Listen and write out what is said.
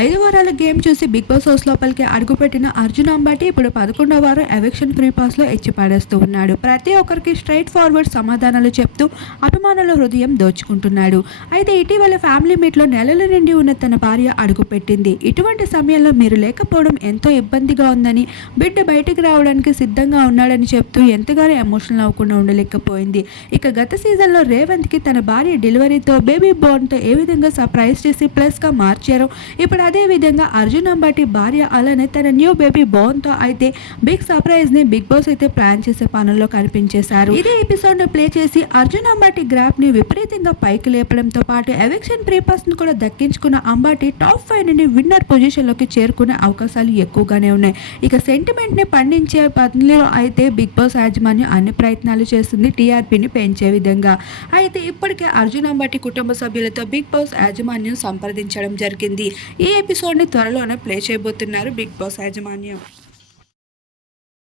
ఐదు వారాల గేమ్ చూసి బిగ్ బాస్ హౌస్ లోపలికి అడుగుపెట్టిన అర్జున్ అంబాటి ఇప్పుడు పదకొండవ వారం ఎవిక్షన్ ఫ్రీ పాస్లో ఎచ్చి పాడేస్తూ ఉన్నాడు. ప్రతి ఒక్కరికి స్ట్రైట్ ఫార్వర్డ్ సమాధానాలు చెప్తూ అభిమానుల హృదయం దోచుకుంటున్నాడు. అయితే ఇటీవల ఫ్యామిలీ మీట్లో నెలల నిండి ఉన్న తన భార్య అడుగుపెట్టింది. ఇటువంటి సమయంలో మీరు లేకపోవడం ఎంతో ఇబ్బందిగా ఉందని బిడ్డ బయటికి రావడానికి సిద్ధంగా ఉన్నాడని చెప్తూ ఎంతగానో ఎమోషనల్ అవ్వకుండా ఉండలేకపోయింది. ఇక గత సీజన్లో రేవంత్కి తన భార్య డెలివరీతో బేబీ బోర్న్తో ఏ విధంగా సర్ప్రైజ్ చేసి ప్లస్గా మార్చారో ఇప్పుడు అదేవిధంగా అర్జున్ అంబాటి భార్య అలానే తన న్యూ బేబీ బోన్తో అయితే బిగ్ సర్ప్రైజ్ని బిగ్ బాస్ అయితే ప్లాన్ చేసే పనుల్లో కనిపించేశారు. ఇదే ఎపిసోడ్ను ప్లే చేసి అర్జున్ అంబాటి గ్రాఫ్ని విపరీతంగా పైకి లేపడంతో పాటు ఎవిక్షన్ ప్రీపాస్ను కూడా దక్కించుకున్న అంబాటి టాప్ ఫైవ్ నుండి విన్నర్ పొజిషన్లోకి చేరుకునే అవకాశాలు ఎక్కువగానే ఉన్నాయి. ఇక సెంటిమెంట్ని పండించే పనులు అయితే బిగ్ బాస్ యాజమాన్యం అన్ని ప్రయత్నాలు చేస్తుంది టీఆర్పీని పెంచే విధంగా. అయితే ఇప్పటికే అర్జున్ అంబాటి కుటుంబ సభ్యులతో బిగ్ బాస్ యాజమాన్యం సంప్రదించడం జరిగింది. ఈ ఎపిసోడ్ని త్వరలోనే ప్లే చేయబోతున్నారు బిగ్ బాస్ యాజమాన్యం.